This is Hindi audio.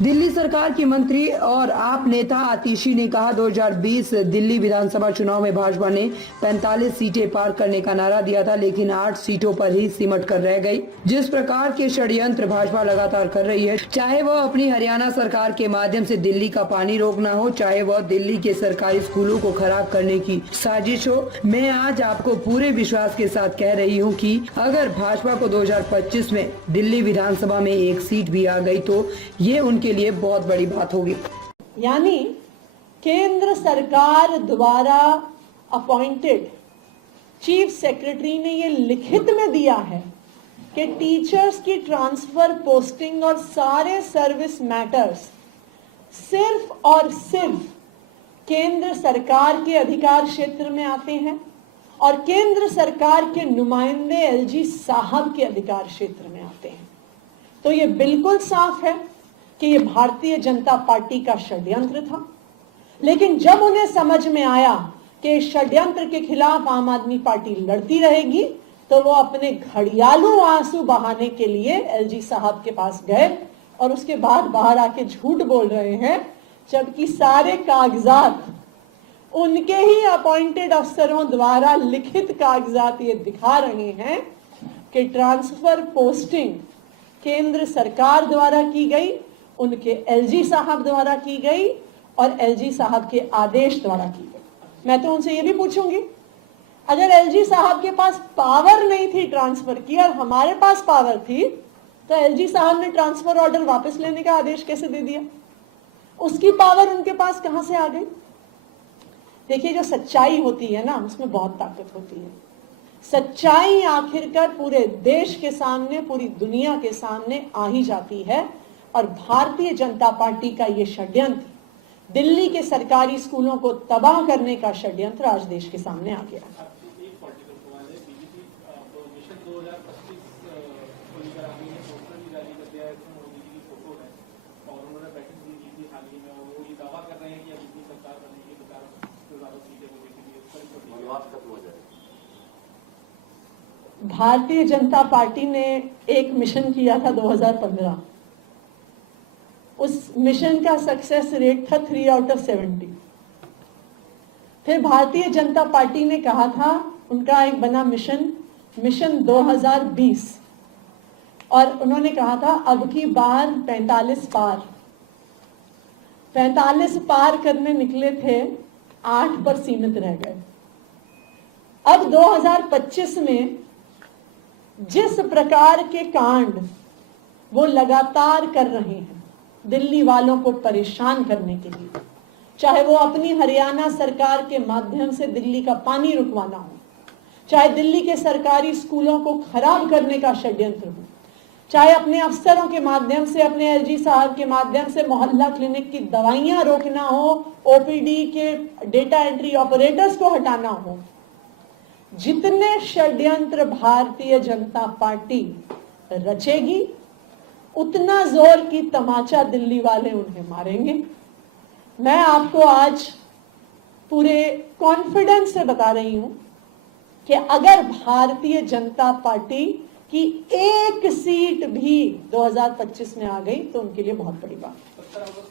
दिल्ली सरकार की मंत्री और आप नेता आतिशी ने कहा 2020 दिल्ली विधानसभा चुनाव में भाजपा ने 45 सीटें पार करने का नारा दिया था, लेकिन 8 सीटों पर ही सिमट कर रह गई। जिस प्रकार के षड्यंत्र भाजपा लगातार कर रही है, चाहे वह अपनी हरियाणा सरकार के माध्यम से दिल्ली का पानी रोकना हो, चाहे वह दिल्ली के सरकारी स्कूलों को खराब करने की साजिश हो, मैं आज आपको पूरे विश्वास के साथ कह रही हूँ कि अगर भाजपा को 2025 में दिल्ली विधानसभा में एक सीट भी आ गई तो ये उनके लिए बहुत बड़ी बात होगी। यानी केंद्र सरकार द्वारा अपॉइंटेड चीफ सेक्रेटरी ने ये लिखित में दिया है कि टीचर्स की ट्रांसफर, पोस्टिंग और सारे सर्विस मैटर्स सिर्फ और सिर्फ केंद्र सरकार के अधिकार क्षेत्र में आते हैं और केंद्र सरकार के नुमाइंदे एलजी साहब के अधिकार क्षेत्र में आते हैं। तो ये बिल्कुल साफ है कि ये भारतीय जनता पार्टी का षड्यंत्र था। लेकिन जब उन्हें समझ में आया कि षड्यंत्र के खिलाफ आम आदमी पार्टी लड़ती रहेगी, तो वो अपने घड़ियालू आंसू बहाने के लिए एलजी साहब के पास गए और उसके बाद बाहर आके झूठ बोल रहे हैं, जबकि सारे कागजात उनके ही अपॉइंटेड अफसरों द्वारा लिखित कागजात ये दिखा रहे हैं कि ट्रांसफर पोस्टिंग केंद्र सरकार द्वारा की गई, उनके एलजी साहब द्वारा की गई और एलजी साहब के आदेश द्वारा की गई। मैं तो उनसे ये भी पूछूंगी, अगर एलजी साहब के पास पावर नहीं थी ट्रांसफर की और हमारे पास पावर थी, तो एलजी साहब ने ट्रांसफर ऑर्डर वापस लेने का आदेश कैसे दे दिया? उसकी पावर उनके पास कहां से आ गई? देखिए, जो सच्चाई होती है ना, उसमें बहुत ताकत होती है। सच्चाई आखिरकार पूरे देश के सामने, पूरी दुनिया के सामने आ ही जाती है और भारतीय जनता पार्टी का ये षड्यंत्र, दिल्ली के सरकारी स्कूलों को तबाह करने का षड्यंत्र आज देश के सामने आ गया। भारतीय जनता पार्टी ने एक मिशन किया था 2015। उस मिशन का सक्सेस रेट था 3 आउट ऑफ 70। फिर भारतीय जनता पार्टी ने कहा था, उनका एक बना मिशन 2020, और उन्होंने कहा था अब की बार 45 पार करने निकले थे, 8 पर सीमित रह गए। अब 2025 में जिस प्रकार के कांड वो लगातार कर रहे हैं दिल्ली वालों को परेशान करने के लिए, चाहे वो अपनी हरियाणा सरकार के माध्यम से दिल्ली का पानी रुकवाना हो, चाहे दिल्ली के सरकारी स्कूलों को खराब करने का षड्यंत्र हो, चाहे अपने अफसरों के माध्यम से, अपने एलजी साहब के माध्यम से मोहल्ला क्लिनिक की दवाइयां रोकना हो, ओपीडी के डेटा एंट्री ऑपरेटर्स को हटाना हो, जितने षड्यंत्र भारतीय जनता पार्टी रचेगी, उतना जोर की तमाचा दिल्ली वाले उन्हें मारेंगे। मैं आपको आज पूरे कॉन्फिडेंस से बता रही हूं कि अगर भारतीय जनता पार्टी की एक सीट भी 2025 में आ गई तो उनके लिए बहुत बड़ी बात है।